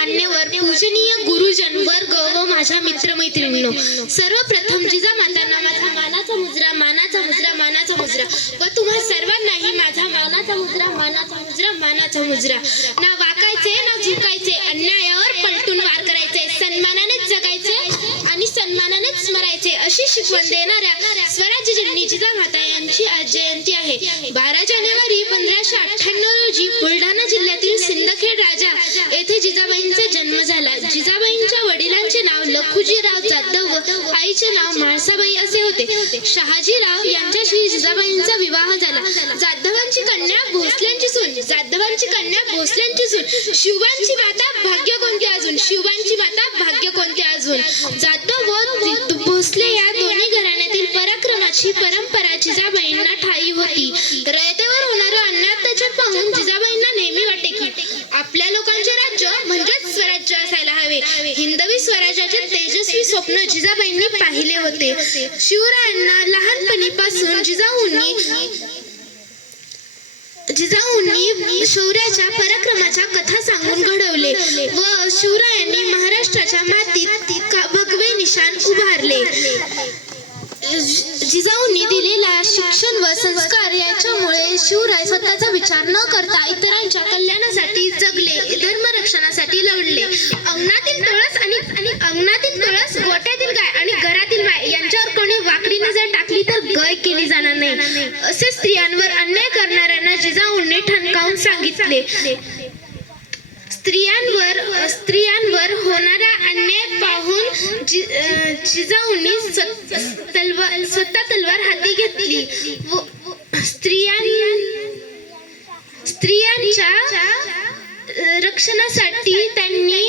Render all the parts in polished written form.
मान्यवर पूजनीय गुरुजन वर्ग व माझ्या मित्रमैत्रिणींनो, सर्वप्रथम जिजामातांना माझा मानाचा मुजरा, मानाचा मुजरा, मानाचा मुजरा व तुम्हा सर्वांनाही माझा मानाचा मुजरा, मानाचा मुजरा, मानाचा मुजरा. ना वाकायचे ना झुकायचे, अन्यायावर पलटून वार करायचे, सन्मानानेच जगायचे आणि सन्मानानेच मरायचे अशी शिकवण देणाऱ्या स्वराज्यजननी जिजामाता यांची आज जयंती आहे. 12 जानेवारी 1598 रोजी बुलढाणा जिल्ह्यातील सिंदखेड राजा येथे जिजाबाईंचा जन्म झाला. जिजाबाईंच्या वडिलांचे नाव लखुजीराव जाधव व आईचे नाव म्हाळसाबाई असे होते. शहाजीराव यांच्याशी जिजाबाईंचा विवाह झाला. जाधवांची कन्या भोसल्यांची सून, जाधवांची कन्या भोसल्यांची सून, शिवबांची माता भाग्य कोणती अजून, शिवबांची माता भाग्य कोणती अजून. जाधव व भोसले या दोन्ही घराण्यातील पराक्रमाची परंपरा जिजाबाईंना ठायी होती. रयतेवर होणारं अन्यात्याचार पाहून जिजाबाईंना नेहमी वाटे की आपल्या लोकांचे राज्य म्हणजेच स्वराज्य असायला हवे. हिंदवी स्वराज्याचे तेजस्वी स्वप्न जिजाबाईंनी पाहिले होते. शिवरायांना लहानपणीपासून जिजाऊंनी शौर्याच्या पराक्रमाच्या कथा सांगून घडवले व शिवरायांनी महाराष्ट्राच्या मातीत भगवे निशाण उभारले. जिजाऊंनी दिलेल्या शिक्षण व संस्कार याच्यामुळे शिवराय स्वतःचा विचार न करता इतरांच्या कल्याणासाठी जगले, धर्मरक्षणासाठी लढले. अंगणातील तुळस, गोट्यातील गाय आणि घरातील माय यांच्यावर कोणी वाकडी नजर टाकली तर गय केली जाणार नाही असे स्त्रियांवर अन्याय करणाऱ्यांना जिजाऊंनी ठणकावून सांगितले. स्त्रियांवर होणारा अन्याय पाहून जिजाऊंनी स्वतः तलवार हाती घेतली व स्त्रियांच्या रक्षणासाठी त्यांनी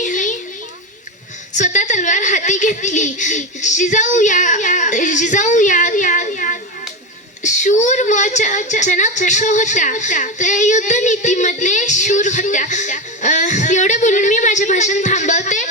स्वतः तलवार हाती घेतली. जिजाऊ या शूर व चणाक्ष होत्या, त्या युद्ध नीतीमध्ये शूर होत्या. एवढे बोलून मी माझे भाषण थांबवते.